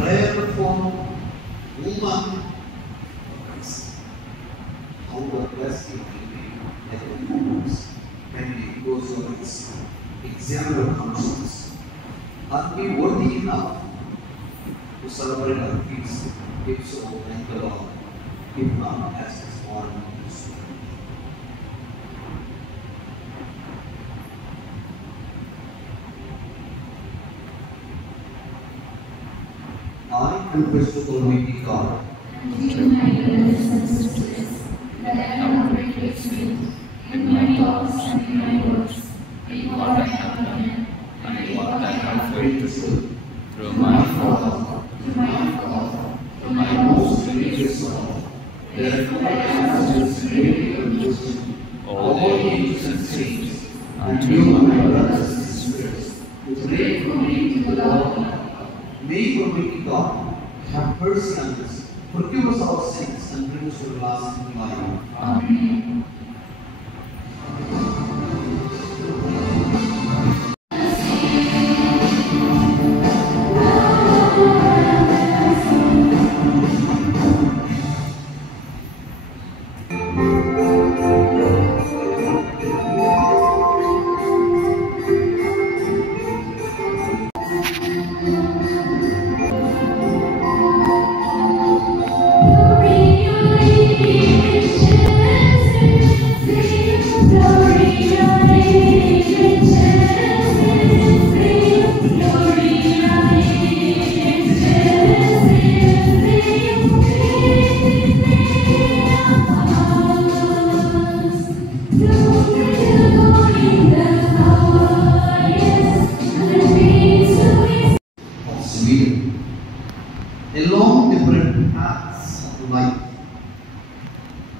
prayerful woman. How blessed it will be at the moments when he goes over his examiner of conscience. Are we worthy enough to celebrate our feast? If so, thank the Lord. If not, ask this morning. I confess to Almighty God and to my brothers and sisters that I am a great sin in my thoughts and in my words, in what I have done and in what I have failed to do, through my fault, through my most grievous fault. Therefore I ask His great wisdom, all the angels and saints, and you, my brothers and sisters, to pray for me to the Lord. May Almighty God have mercy on us, forgive us our sins, and bring us to everlasting life. Amen. Along different paths of life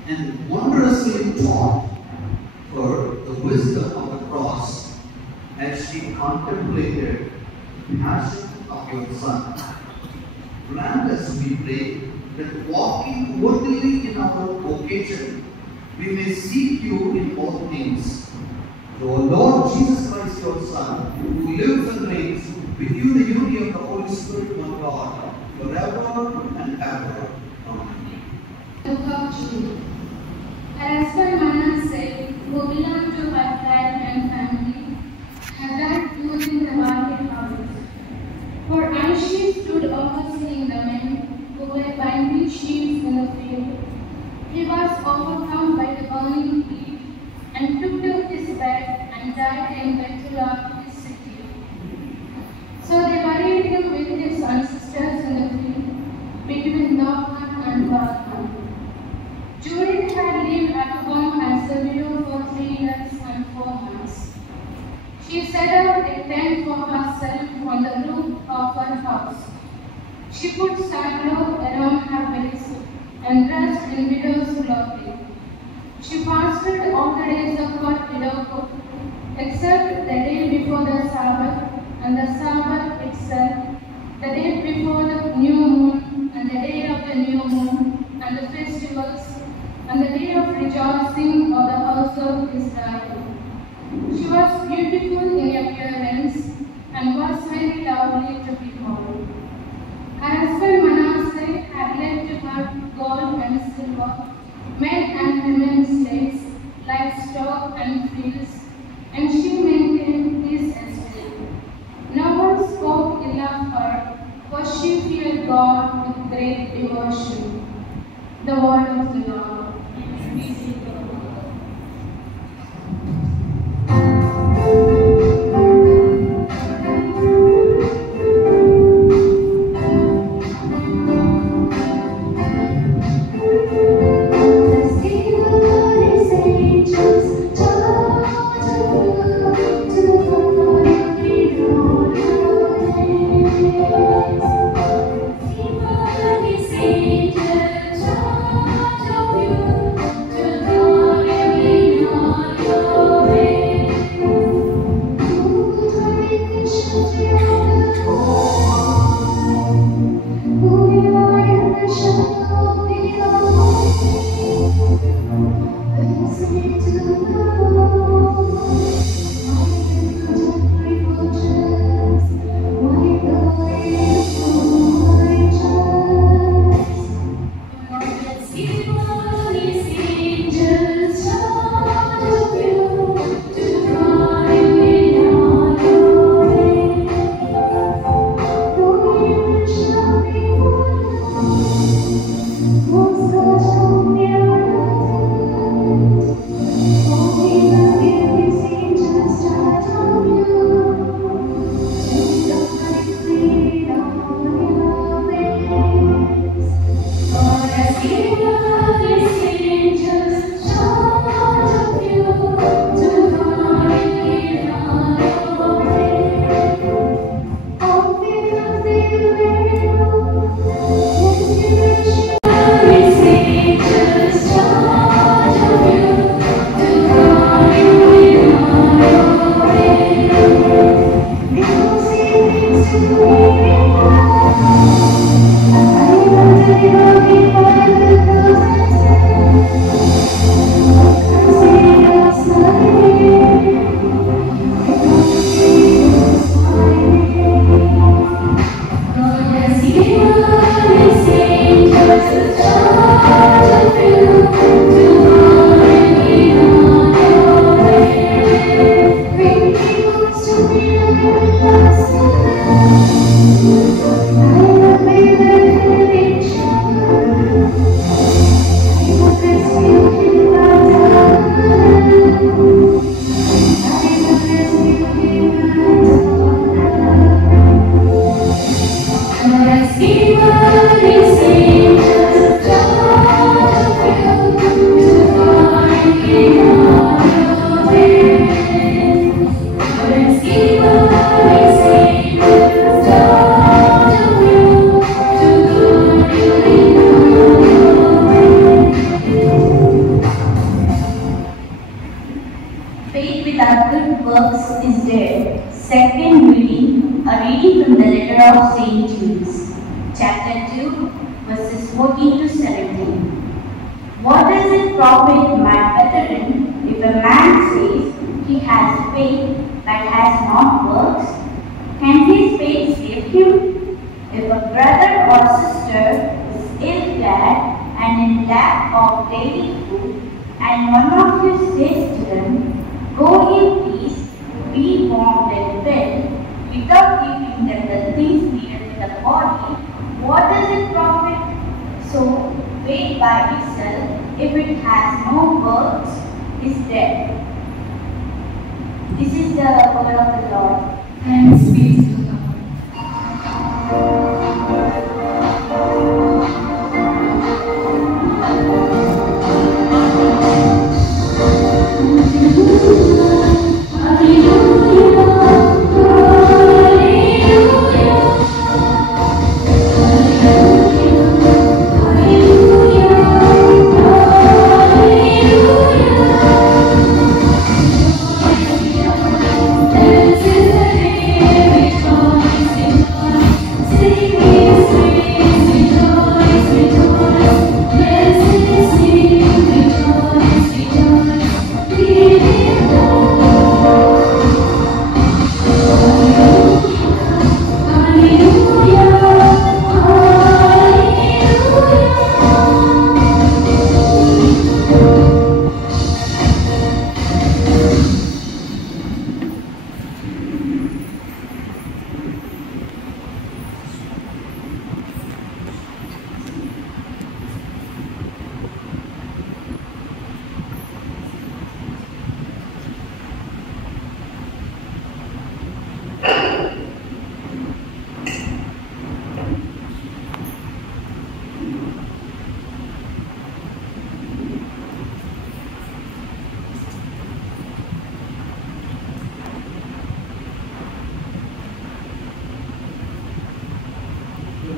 and wondrously taught her the wisdom of the cross as she contemplated the passion of your Son. Grant us, we pray, that walking worthily in our vocation, we may seek you in all things. Through our Lord Jesus Christ, your Son, who lives and reigns with you in the unity of the Holy Spirit, one God, forever and ever. Amen. Book of Jude. Her husband Manasseh, who belonged to her tribe and family, had died using the markethouse. For as she stood overseeing the men who were binding sheaves in the field, he was overcome by the burning heat and took to his bed and died in Bethlehem, his city. So they buried him with his ancestors in the field between Dothan and Baal. Judith had lived at home as a widow for 3 years and 4 months. She set out a tent for herself on the roof of her house. She put sackcloth around her waist and dressed in widow's clothing. She fasted all the days of her widowhood, except the day before the Sabbath and the Sabbath itself, the day before the new moon and the day of the new moon and the festivals and the day of rejoicing of the house of Israel. She was beautiful in appearance and was very lovely to behold. Her husband Manasseh had left to her gold and silver, men and women slaves, livestock and fields, and she maintained his estate. No one spoke ill of her, for she feared God with great devotion. The word of the Lord. Faith without good works is dead. Second reading, a reading from the letter of St. Jude, chapter 2, verses 14 to 17. What does it profit, my brethren, if a man says he has faith but has not works? Can his faith save him? If a brother or sister is ill-clad and in lack of daily food, and one of you says to them, "Go in peace, be warmed and fed," without giving them the things needed to the body, what does it profit? So, faith by itself, if it has no works, is dead. This is the word of the Lord. Thanks be to God.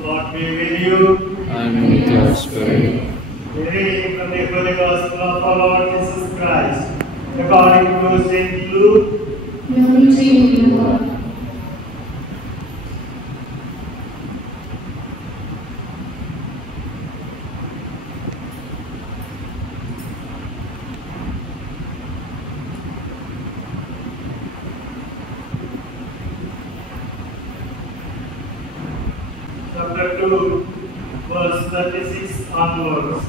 Lord be with you. And with your spirit. The reading from the Holy Gospel of our Lord Jesus Christ, according to St. Luke. Glory to you, Lord. Chapter 2, verse 36 onwards.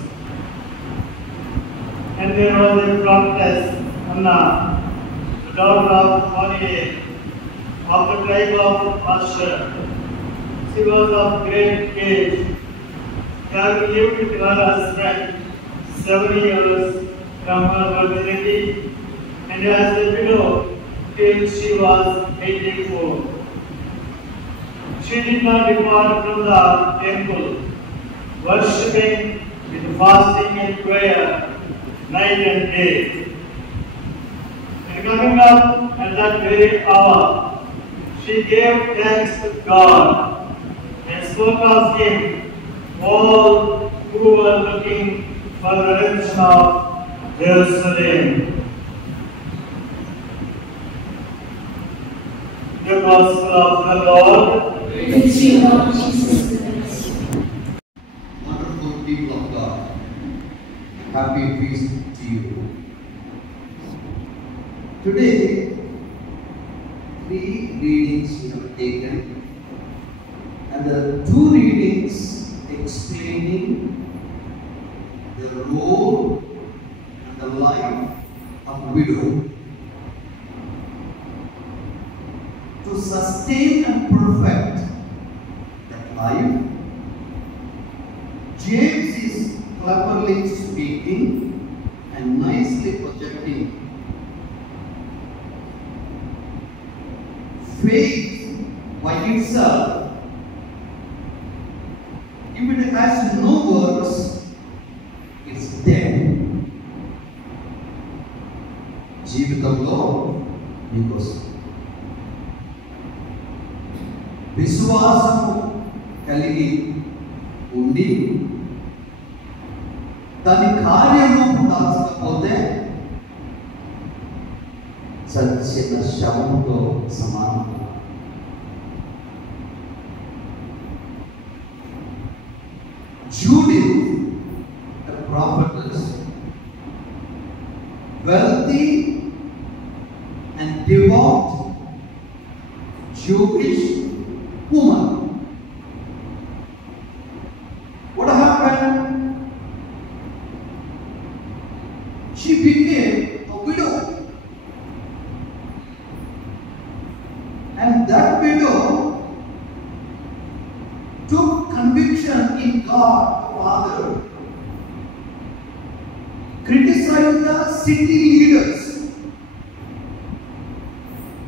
And there was a prophetess, Anna, the daughter of Phanuel, of the tribe of Asher. She was of great age, having lived with her husband 7 years from her virginity, and as a widow till she was 84. She did not depart from the temple, worshipping with fasting and prayer night and day. And coming up at that very hour, she gave thanks to God and spoke of Him all who were looking for the redemption of Jerusalem. The Gospel of the Lord. Praise you, Lord Jesus And there are two readings explaining the role and the life of a widow. To sustain and perfect that life, James is cleverly speaking and nicely projecting faith by itself, if it has no works, it's dead. జీవితంలో మీకోసం విశ్వాసము కలిగి ఉండి దాని కార్యరూపం దాచకపోతే చచ్చిన శవంతో సమానం. Judith, a prophetess, wealthy and devout Jewish woman. What happened? She became a widow. And that widow took conviction in God the Father, criticized the city leaders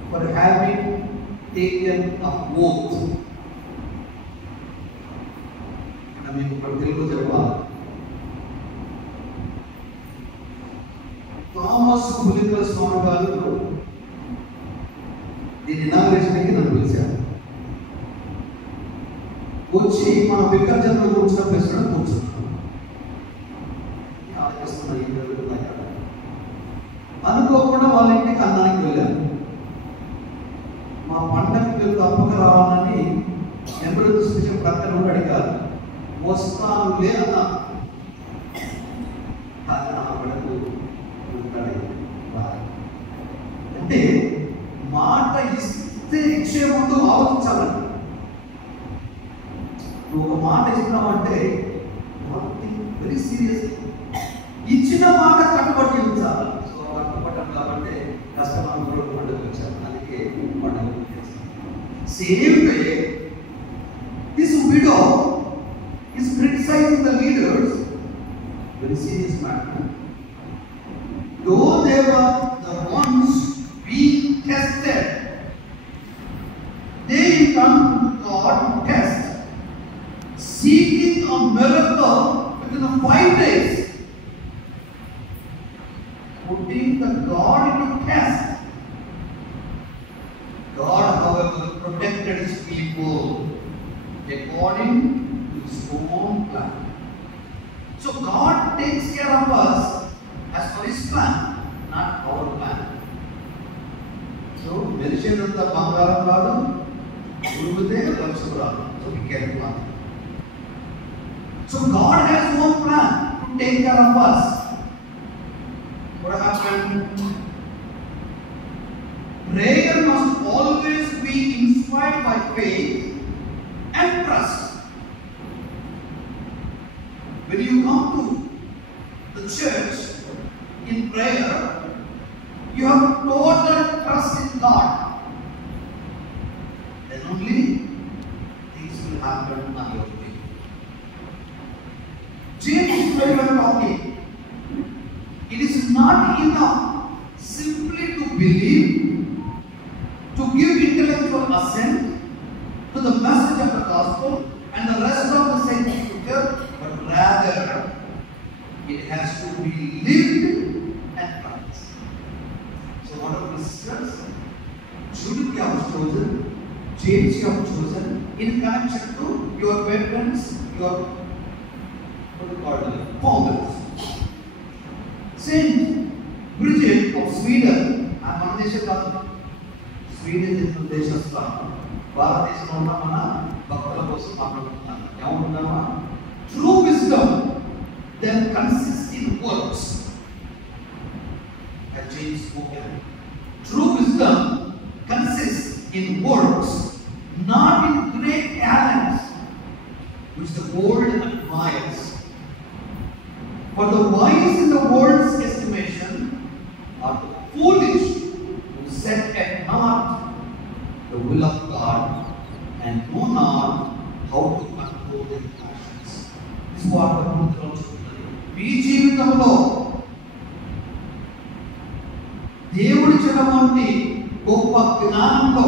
for having taken an oath. I mean, for Telugu చెప్పాలి. Thomas Pulikala స్వామి గారు దీని ఇనాగరేషన్కి నన్ను పిలిచారు. వచ్చి మన వికర్జనలో కూర్చున్న ప్లేస్లో కూర్చున్నాను. అనుకోకుండా వాళ్ళ ఇంటికి అన్నానికి వెళ్ళాను. మా పంటకు మీరు తప్పక రావాలని ఎంబడి దృష్టి ప్రక్కన కూడా అడిగారు. వస్తానులే అన్నా. అది నా పడకు అంటే మాట ఇస్తే ఇచ్చే ముందు ఆలోచించాలండి. నువ్వు ఒక మాట ఇస్తున్నావంటే వెరీ సీరియస్. ఇచ్చిన మాట కట్టుబడి ఉంచాలి. సో కట్టుబడ్డాను కాబట్టి కష్టమనుకూల పండుగ వచ్చాను. అందుకే పండుగ same way this widow is criticizing the leaders. Very serious matter. Though they were the ones being tested, they come to God to test, seeking a miracle within 5 days, putting the God into test. God, however, protected His people according to His own plan. So God takes care of us as per His plan, not our plan. So మెరిసేదంతా బంగారం కాదు, ఉరుముతే వర్షం రాదు. So be careful. So God has one plan to take care of us. What happened? Prayer must always be inspired by faith and trust. When you come to the church in prayer, you have total trust in God. Then only things will happen on your way. James is very well talking. It is not enough simply to believe, to give intellectual assent to the message of the gospel and the rest of the sacred scripture, but rather it has to be lived and practiced. So what are the sisters? Judith you have chosen, James you have chosen in connection to your veterans, your founders. Saint Bridget of Sweden, మన దేశం కాదు, Sweden దేశస్థానం, భారతదేశంలో ఉన్న మన భక్తుల కోసం మాట్లాడుతున్నాను. ఏమంటున్నామా? True wisdom then consists in works. As James spoken. True wisdom consists in works, not in great talents how to control their passions. This is what the book చెప్తుంది. మీ జీవితంలో దేవుడి ఇచ్చినటువంటి గొప్ప జ్ఞానంలో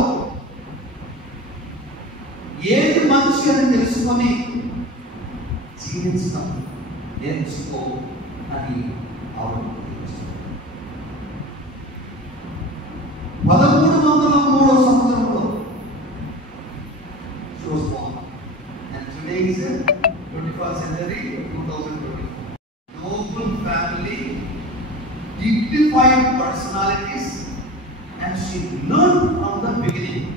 ఏది మంచి అని తెలుసుకొని జీవించడం నేర్చుకో అని ఆవిడ 1303 సంవత్సరంలో she was born, and today is 21st century 2020. Noble family, dignified personalities, and she learned from the beginning.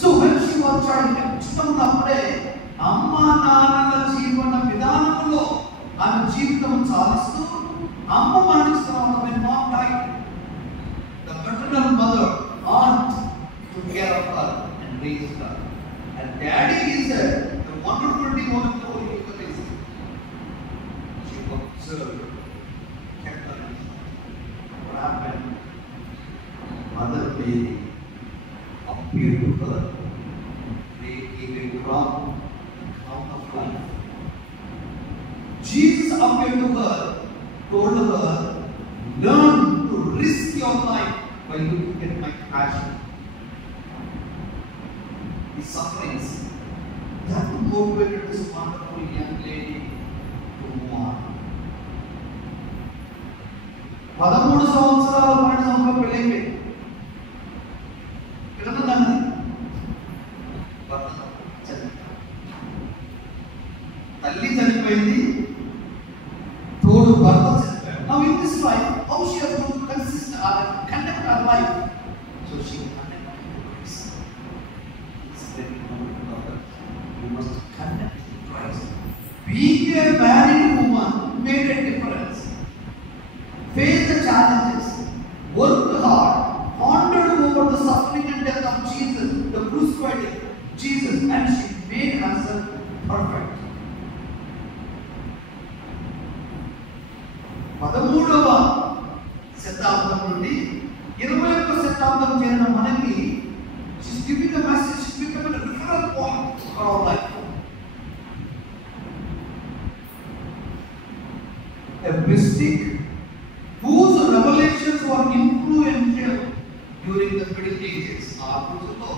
So when she was child, చిన్నప్పుడే అమ్మా నాన్నల జీవన విధానంలో ఆమె జీవితం సాధిస్తూ అమ్మ మరణిస్తున్న when mom died, the maternal mother aunt took care of her and raised her, and daddy is the wonderful devotee of the Holy Eucharist. She observed, kept her. What happened? Mother Mary appeared to her. They gave a crown of life. Jesus appeared to her, told her, learn to risk your life by looking at my passion. The sufferings that motivated this wonderful young lady to move on. 13 సంవత్సరాల వయసులో పెళ్ళైంది. పిల్లలందరినీ తల్లి చనిపోయింది, తోడు భర్త చనిపోయాడు. Now in this life, how she has to consist or conduct her life? So she conducted Christ. You must conduct Christ. Being a married woman made a difference. Face the challenges, work hard, pondered over the suffering and death of Jesus, the crucified Jesus, and she made herself perfect. 13వ శతాబ్దం నుండి 21వ శతాబ్దం చేరిన మనకి she's giving the message, she's becoming a referral point for our life. A mystic whose revelations were influential during the Middle Ages. ఆ రోజుల్లో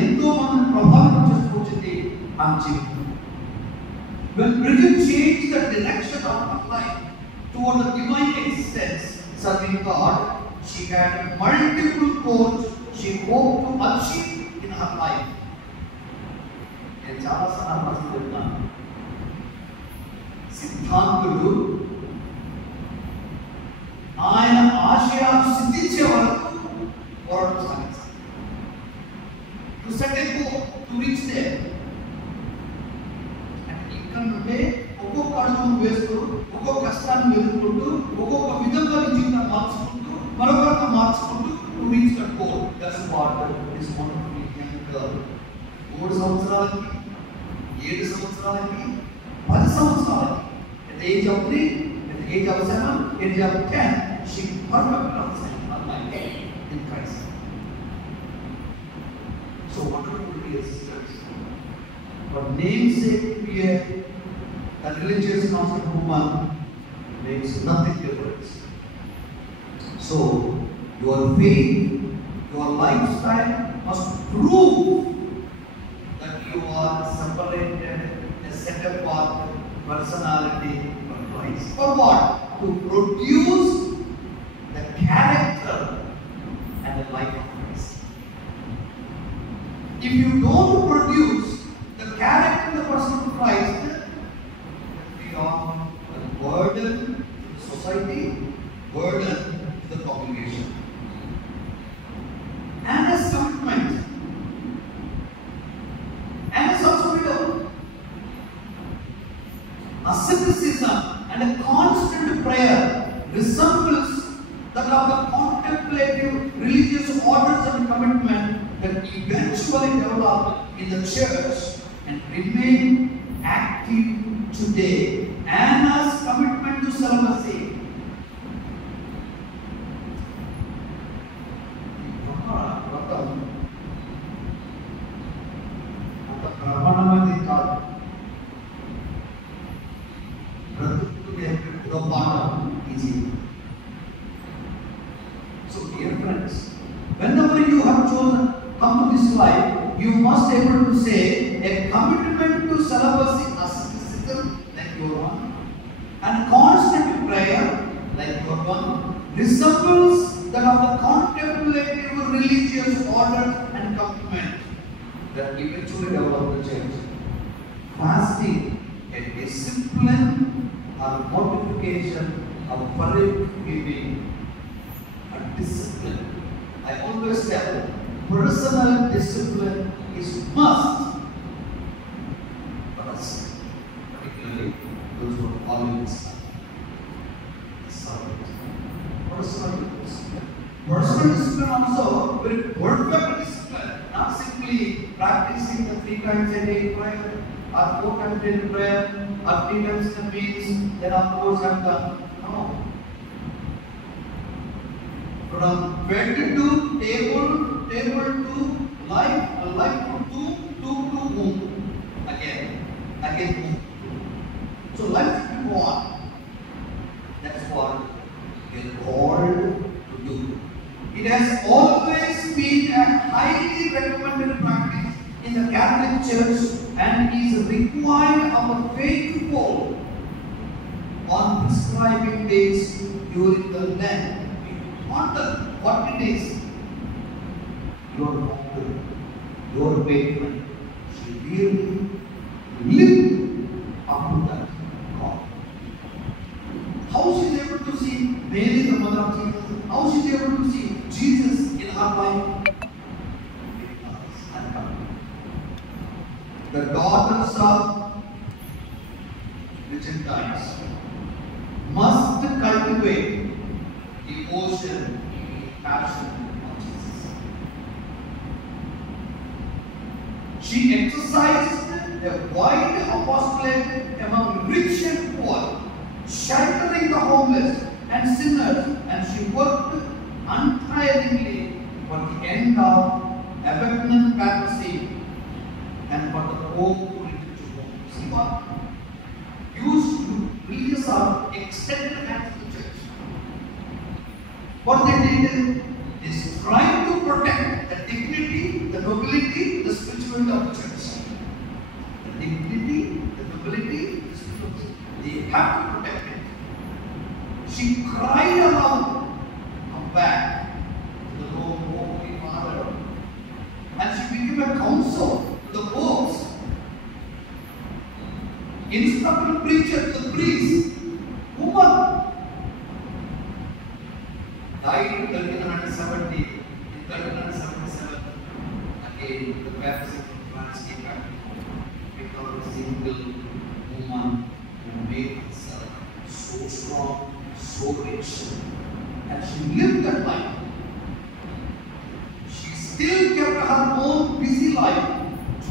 ఎంతో మంది ప్రభావితం చేస్తూ వచ్చింది ఆ జీవితం. When Bridget changed the direction of her life toward the divine existence, serving God, she had multiple goals she hoped to achieve in her life. నేను చాలా సార్లు చెప్తాను, సిద్ధాంతుడు ఆయన ఆశయాలు సిద్ధించే వరకు పోరాటం సాగించాలి. To set a goal, to reach there. అంటే ఇక్కడ నుండే ఒక్కొక్క అడుగును వేస్తూ, ఒక్కొక్క కష్టాన్ని ఎదుర్కొంటూ, ఒక్కొక్క విధంగా నీ జీవితం మార్చుకుంటూ, మరొక మార్చుకుంటూ to reach that goal. That's what is wonderful young girl. 3 సంవత్సరాలకి, 7 సంవత్సరాలకి, 10 సంవత్సరాలకి, at the age of 3, at the age of 7, at the age of 10, she perfected her life in Christ. So wonderful, dear sisters. For namesake to be a religious constant woman makes nothing difference. So your faith, your lifestyle must prove that you are separated, a set apart personality for Christ. For what? To produce the character and the life of Christ. If you don't produce the character and the person of Christ, you are a burden to society, burden to the congregation. And a commitment, and a substitute, asceticism and a constant prayer resembles that of the contemplative religious orders and commitment that eventually develop in the church and remain active today. Anna's commitment to celibacy So, dear friends, whenever you have chosen come to this life, you must be able to say a commitment to celibacy, asceticism, like your one, and constant prayer, like your one, resembles that of the contemplative religious order and commitment that eventually develop the church. Fasting, a discipline or mortification of forgiving, a discipline. I always tell, personal discipline is must for us, particularly those who are following Islam. Personal discipline. Personal discipline also very perfect discipline, not simply practicing the 3 times a day prayer or 4 times a day prayer or 3 times in the meals, then of course I'm done. No. From bed to table, table to life, life to womb. Again, womb. So life should go on. That's what we are called to do. It has always been a highly recommended practice in the Catholic Church and is required of a faithful on prescribing days during the Lent. Not the 40 days. Your doctor, your patron should really live up to that call. How she is able to see Mary, the mother of Jesus? How she is able to see Jesus in her life? The daughters of the Gentiles must cultivate devotion, passion of Jesus. She exercised a wide apostolate among rich and poor, sheltering the homeless and sinners, and she worked untiringly for the end of Avignon papacy and for the Pope to return to Rome. See what? Religious are extended hands to the church. What they did is try to protect the dignity, the nobility, the spirituality of the church. The dignity, the nobility, the spirituality. They have to protect it. She cried aloud, come back to the Lord, Holy Father. And she became a counsel to the popes, instructed preacher to the priests, woman. Died in 1370, in 1377, again the baptism of France came back because a single woman who made herself so strong, so rich, and she lived that life. She still kept her own busy life,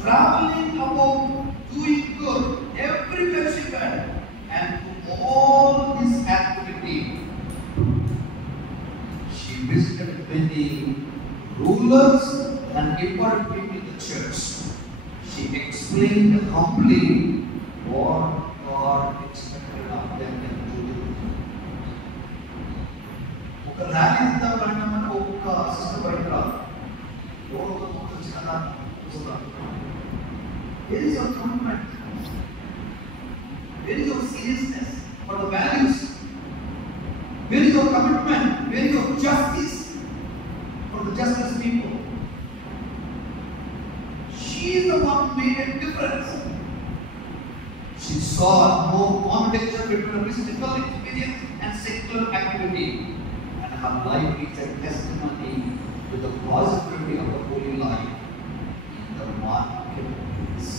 traveling about, doing good everywhere she went, and to all this activity, she visited many rulers and important people in the church. She explained humbly what God expected of them and to do. ఒక rally ఇద్దామని ఒక sister బయట Where is your commitment? Where is your seriousness for the values? Where is your commitment? Where is your justice for the justice people? She is the one who made a difference. She saw no contradiction between a mystical experience and secular activity, and her life is a testimony to the possibility of the holy life in the marketplace.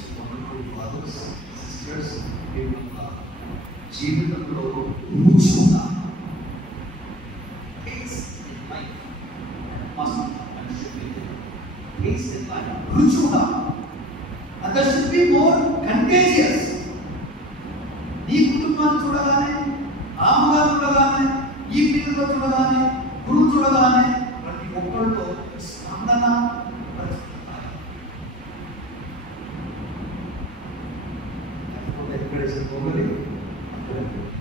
So, wonderful brothers, sisters, people of God. జీవితంలో రుచుగా taste in life must and should be there. Taste in life, రుచుగా, and that should be more contagious. నీ కుటుంబాన్ని చూడగానే, ఆమగారు చూడగానే, ఈ పిల్లలు చూడగానే, గురువు చూడగానే ప్రతి ఒక్కరితో స్పందన పరిస్థితులు. ఎక్కడ పొగలి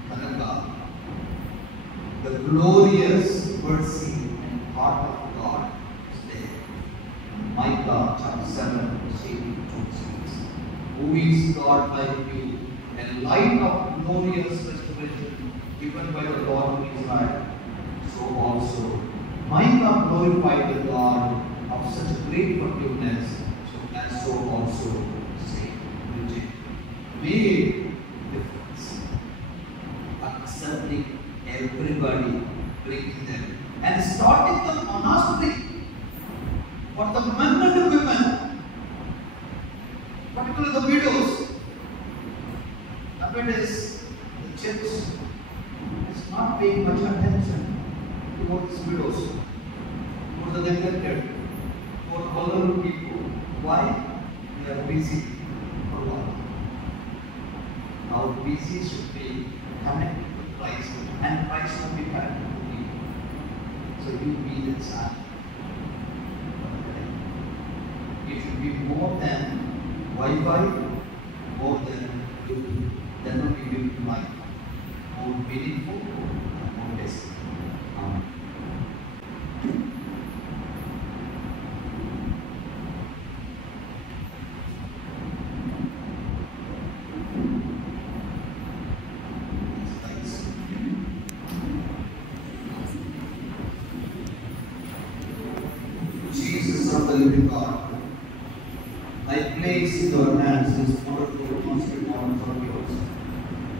కనుక The glorious mercy and heart of God is there. Micah chapter 7, verse 18 to 26. Who is God like you, a light of glorious restoration given by the Lord of Israel? So also, Micah glorified the God of such great forgiveness, and so also Saint Bridget made difference, accepting everybody, bringing them, and starting the monastery for the men and the women, particularly the widows. Nowadays, the church is not paying much attention to these widows, for the neglected, for vulnerable people. Why? They are busy for what? How busy should be connected to Christ, and Christ should be connected to people. So you be the child. It should be more than Wi-Fi, more than YouTube. Then only you will life more meaningful and more destiny. Amen. Jesus of the living God, I place in your hands this wonderful constant honor of yours.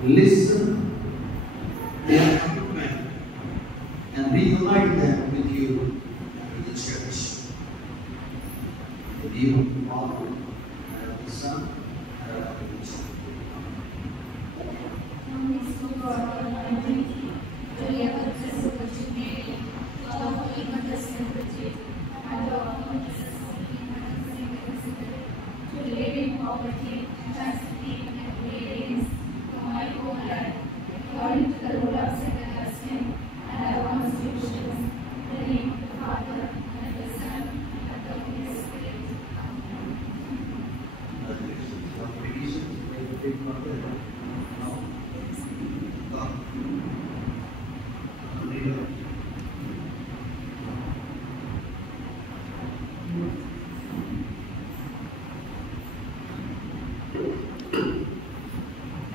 Listen their commitment and reunite them with you and with the church. In the name of the Father, and of the Son, and of the Holy Spirit.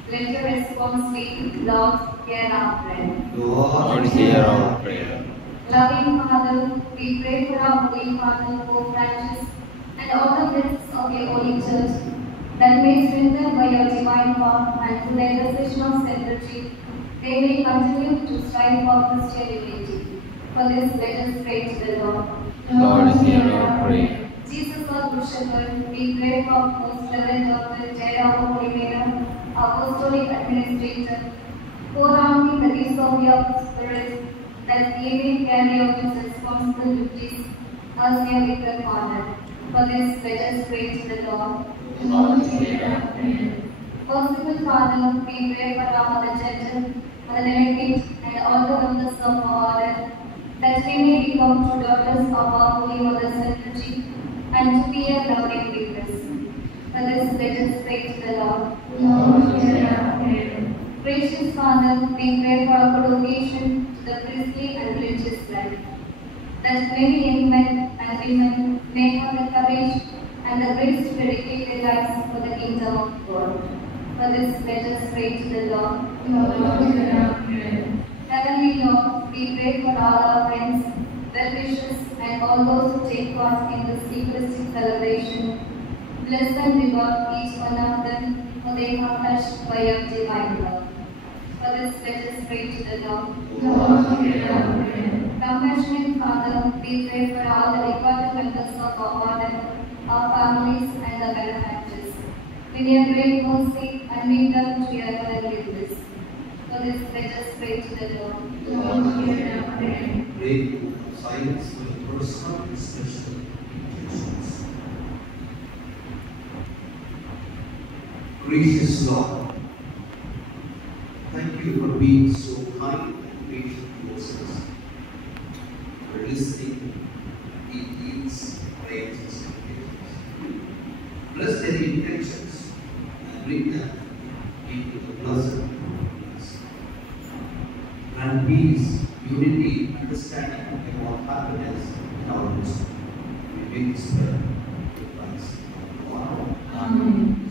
Let your response be, Lord, hear our prayer. Lord, hear our prayer. Loving Father, we pray for our Holy Father, Pope Francis, and all the guests of your Holy Church, that may strengthened by your divine power and through the intercession of Saint Bridget, they may continue to strive for Christian unity. For this, let us pray to the Lord. Lord, hear our prayer. Jesus, our Good Shepherd, we pray for most reverend Dr. Jayarama Polimena, Apostolic Administrator, pour out the gifts of your Spirit, that we may carry out His responsible duties as your vicar father. For this, let us pray to the Lord. Lord, hear our prayer. Merciful Father, we pray for our Mother Church, Mother Delegate, and all the members of our order, that we may become true daughters of our Holy Mother Saint Bridget, and to be a loving witness. For this, let us pray to the Lord. Lord, hear our prayer. Gracious Father, we pray for our convocation to the priestly and religious life, that many young men and women may have the courage and the grace to dedicate their lives for the kingdom of God. For this, let us pray to the Lord. Lord, hear our prayer. Heavenly Lord, we pray for all our friends, well-wishers, and all those who take part in this Eucharistic celebration. Bless and reward each one of them, for they are touched by your divine love. For this, let us pray to the Lord. Lord, hear our prayer. Compassionate Father, we pray for all the departed members of our order, our families, and the benefactors. In your great mercy, admit them to your heavenly bliss. For this, let us pray to the Lord. Lord, hear our prayer. Pray for silence for the personal and special intentions. Gracious Lord, thank you for being so kind and patient towards us, for listening in these prayers and supplications. Bless their intentions and bring them into the blessed. Grant and peace, unity, understanding, and all happiness in our midst. We make this prayer with Christ. Amen.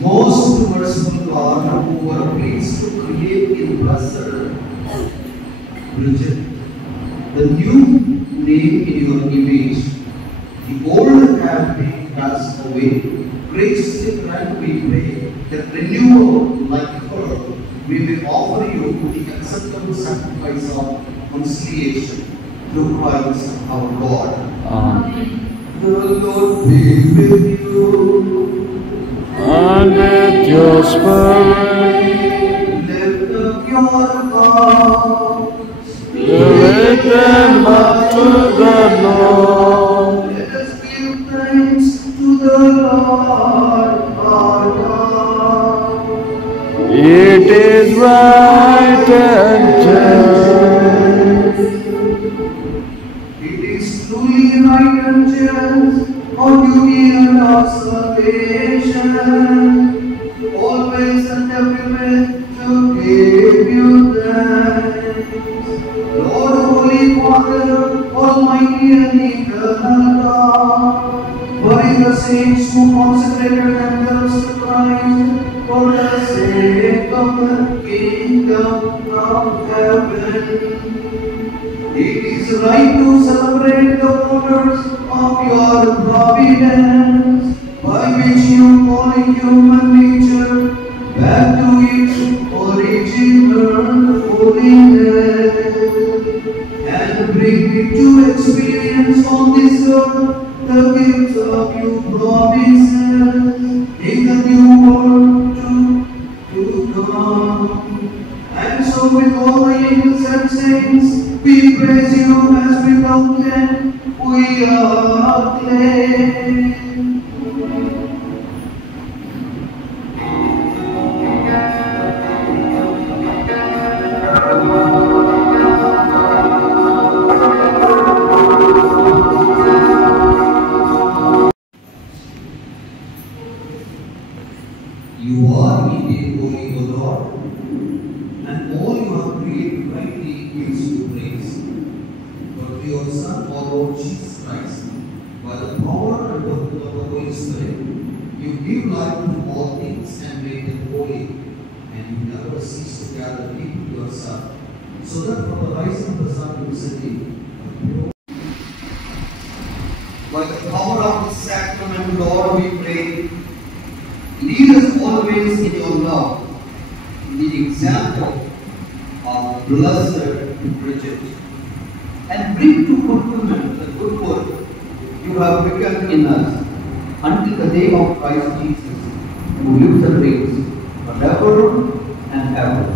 Most merciful God, who were pleased to create in blessed Bridget the new name in your image, the old have been cast away. Graciously grant, we pray, that renewal like her, we may offer you the acceptable sacrifice of conciliation through Christ our God. Amen. The Lord be with you. And with your spirit. Lift up your hearts. Lift them up to the Lord. Let us give thanks to the Lord our God. It is right and just. It is truly right and just, our duty and our salvation, always and everywhere to give you thanks. Lord Father, Almighty and eternal God, for in the saints who consecrated themselves to Christ, for the sake of the kingdom of heaven, it is right to celebrate the wonders of your providence, by which you call human nature back to its original holiness, and bring it to experience on this earth the gifts of your promises in the new world to come. And so with all the angels and saints, we praise you as without end we acclaim. You are indeed holy, O Lord, and all you have created rightly gives you praise. For through your Son, our Lord Jesus Christ, by the power and working of the Holy Spirit, you give life to all things and make them holy, and you never cease to gather people to yourself, so that from the rising of the sun to the setting, by the power of the sacrament, Lord, we pray, lead us always in your love, in the example of Blessed Bridget, and bring to fulfillment the good work you have begun in us until the day of Christ Jesus, who lives and reigns forever and ever.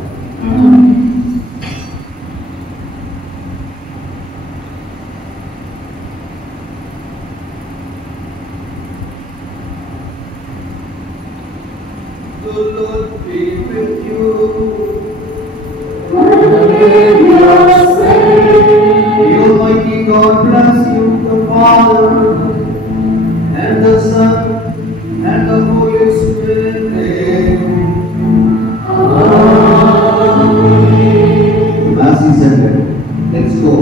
The Lord be with you. The Almighty God bless you, the Father, and the Son, and the Holy Spirit. Amen. The Mass is ended. Let's go.